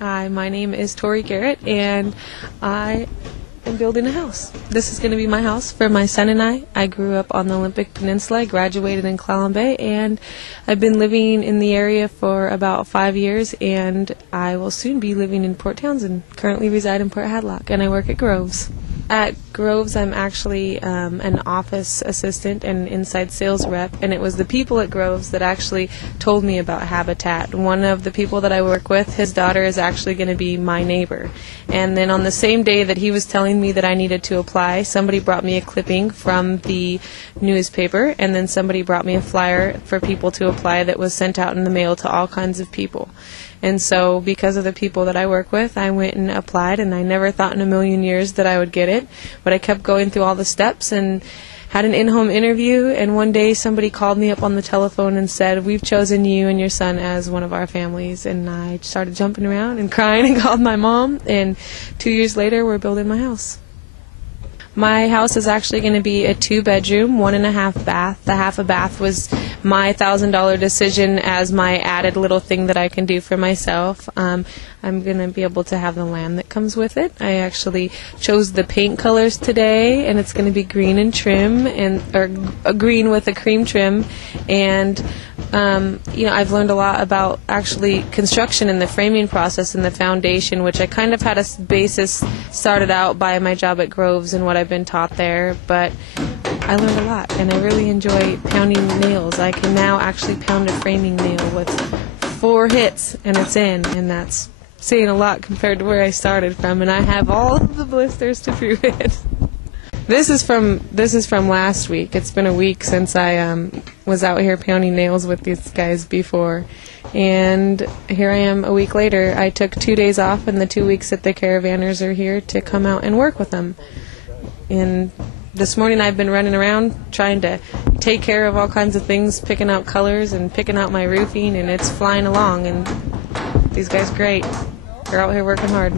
Hi, my name is Torie Garrett, and I am building a house. This is going to be my house for my son and I. I grew up on the Olympic Peninsula. I graduated in Clallam Bay, and I've been living in the area for about 5 years, and I will soon be living in Port Townsend. Currently reside in Port Hadlock, and I work at Groves. At Groves, I'm actually an office assistant and inside sales rep, and it was the people at Groves that actually told me about Habitat. One of the people that I work with, his daughter is actually going to be my neighbor. And then on the same day that he was telling me that I needed to apply, somebody brought me a clipping from the newspaper, and then somebody brought me a flyer for people to apply that was sent out in the mail to all kinds of people. And so because of the people that I work with, I went and applied, and I never thought in a million years that I would get it. But I kept going through all the steps and had an in-home interview, and one day somebody called me up on the telephone and said, "We've chosen you and your son as one of our families." And I started jumping around and crying and called my mom, and 2 years later we're building my house. My house is actually going to be a 2-bedroom, 1.5 bath. The half a bath was my $1,000 decision as my added little thing that I can do for myself. I'm going to be able to have the land that comes with it. I actually chose the paint colors today, and it's going to be green and trim, or green with a cream trim. And I've learned a lot about actually construction and the framing process and the foundation, which I kind of had a basis started out by my job at Groves and what I've been taught there, but I learned a lot, and I really enjoy pounding nails. I can now actually pound a framing nail with 4 hits, and it's in, and that's saying a lot compared to where I started from, and I have all of the blisters to prove it. This is from last week. It's been a week since I was out here pounding nails with these guys before, and here I am a week later. I took 2 days off in the 2 weeks that the caravanners are here to come out and work with them. And this morning I've been running around trying to take care of all kinds of things, picking out colors and picking out my roofing, and it's flying along, and these guys are great. They're out here working hard.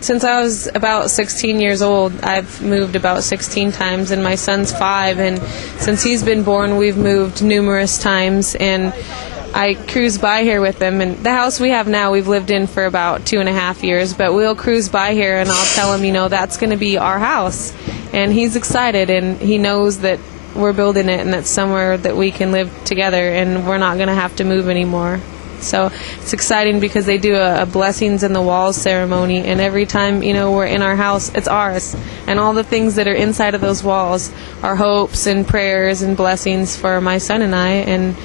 Since I was about 16 years old, I've moved about 16 times, and my son's 5, and since he's been born, we've moved numerous times, and I cruise by here with him. And the house we have now, we've lived in for about 2.5 years, but we'll cruise by here, and I'll tell him, that's going to be our house, and he's excited, and he knows that we're building it, and that's somewhere that we can live together, and we're not going to have to move anymore. So it's exciting because they do a blessings in the walls ceremony, and every time we're in our house, it's ours, and all the things that are inside of those walls are hopes and prayers and blessings for my son and I, and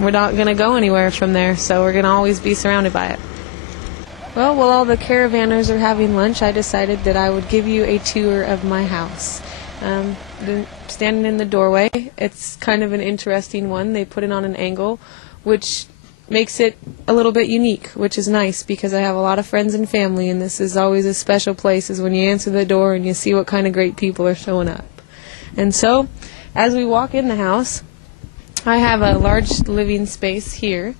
we're not going to go anywhere from there, so we're going to always be surrounded by it. Well, while all the caravanners are having lunch, I decided that I would give you a tour of my house. Standing in the doorway, it's kind of an interesting one. They put it on an angle, which makes it a little bit unique, which is nice because I have a lot of friends and family, and this is always a special place, is when you answer the door and you see what kind of great people are showing up. And so, as we walk in the house, I have a large living space here,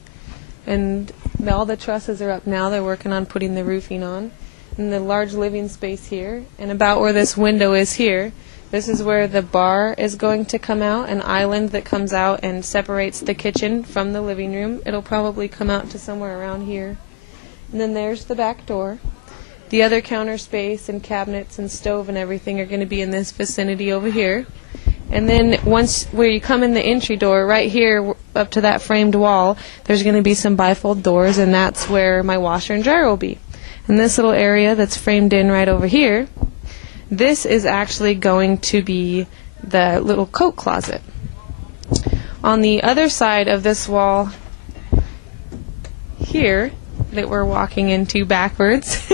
and all the trusses are up now. They're working on putting the roofing on. And the large living space here, and about where this window is here, this is where the bar is going to come out, an island that comes out and separates the kitchen from the living room. It'll probably come out to somewhere around here. And then there's the back door. The other counter space and cabinets and stove and everything are going to be in this vicinity over here. And then once where you come in the entry door, right here up to that framed wall, there's going to be some bifold doors, and that's where my washer and dryer will be. And this little area that's framed in right over here, this is actually going to be the little coat closet. On the other side of this wall here that we're walking into backwards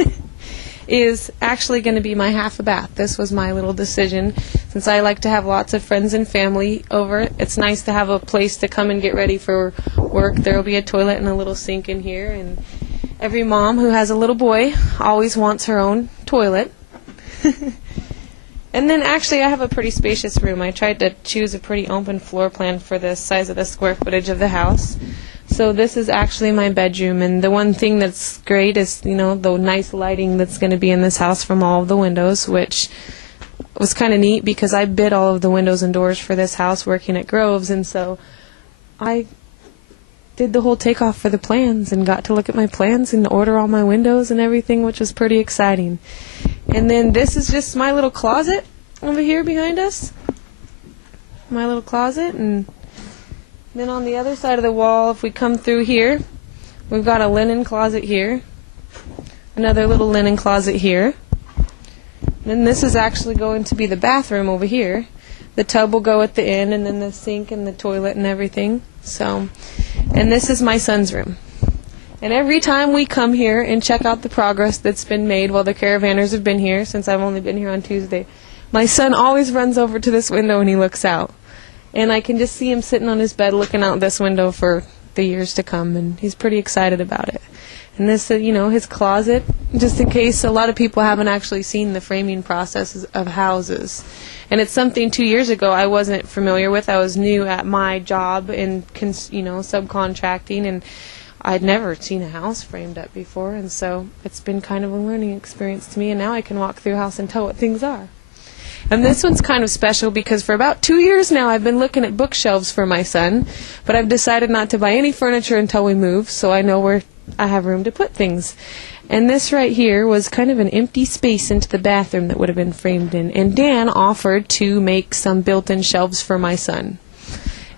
is actually going to be my half a bath. This was my little decision. Since I like to have lots of friends and family over, it's nice to have a place to come and get ready for work. There will be a toilet and a little sink in here, and every mom who has a little boy always wants her own toilet. And then actually I have a pretty spacious room. I tried to choose a pretty open floor plan for the size of the square footage of the house. So this is actually my bedroom, and the one thing that's great is, the nice lighting that's going to be in this house from all of the windows, which was kind of neat because I bid all of the windows and doors for this house working at Groves, and so I did the whole takeoff for the plans and got to look at my plans and order all my windows and everything, which was pretty exciting. And then this is just my little closet over here behind us. My little closet. And then on the other side of the wall, if we come through here, we've got a linen closet here. Another little linen closet here. Then this is actually going to be the bathroom over here. The tub will go at the end, and then the sink and the toilet and everything. So, and this is my son's room. And every time we come here and check out the progress that's been made while the caravanners have been here, since I've only been here on Tuesday, my son always runs over to this window and he looks out. And I can just see him sitting on his bed looking out this window for the years to come, and he's pretty excited about it. And this, his closet, just in case a lot of people haven't actually seen the framing process of houses. And it's something 2 years ago I wasn't familiar with. I was new at my job in, subcontracting, and I'd never seen a house framed up before. And so it's been kind of a learning experience to me, and now I can walk through a house and tell what things are. And this one's kind of special because for about 2 years now I've been looking at bookshelves for my son, but I've decided not to buy any furniture until we move, so I know where I have room to put things. And this right here was kind of an empty space into the bathroom that would have been framed in. And Dan offered to make some built-in shelves for my son.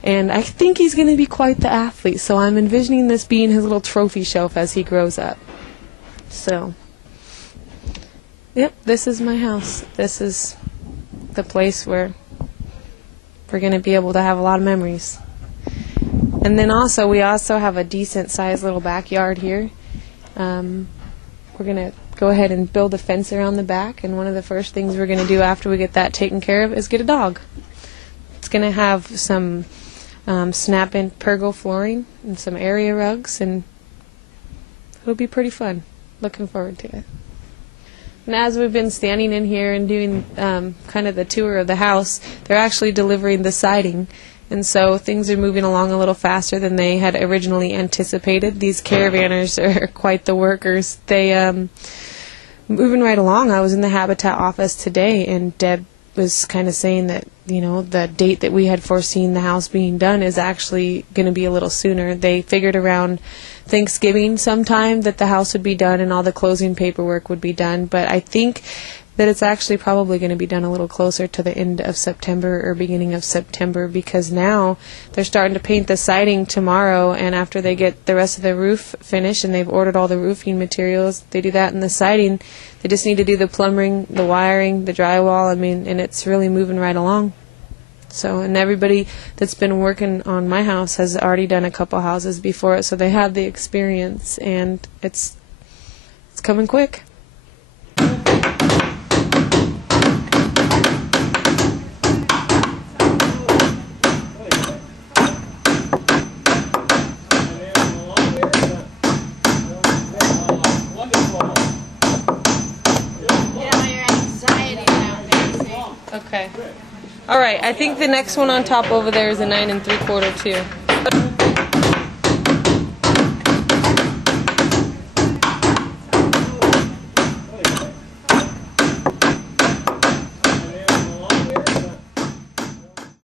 And I think he's going to be quite the athlete, so I'm envisioning this being his little trophy shelf as he grows up. So, yep, this is my house. This is the place where we're going to be able to have a lot of memories. And then we also have a decent sized little backyard here. We're going to go ahead and build a fence around the back, and one of the first things we're going to do after we get that taken care of is get a dog. It's going to have some snap-in pergo flooring and some area rugs, and it'll be pretty fun. Looking forward to it. And as we've been standing in here and doing kind of the tour of the house, they're actually delivering the siding. And so things are moving along a little faster than they had originally anticipated. These caravanners are quite the workers. They moving right along. I was in the Habitat office today, and Deb was kind of saying that, the date that we had foreseen the house being done is actually going to be a little sooner. They figured around Thanksgiving sometime that the house would be done and all the closing paperwork would be done. But I think that it's actually probably going to be done a little closer to the end of September or beginning of September, because now they're starting to paint the siding tomorrow, and after they get the rest of the roof finished and they've ordered all the roofing materials, they do that in the siding. They just need to do the plumbing, the wiring, the drywall, and it's really moving right along. So, and everybody that's been working on my house has already done a couple houses before it, so they have the experience, and it's coming quick. Okay. All right. I think the next one on top over there is a 9 3/4 too.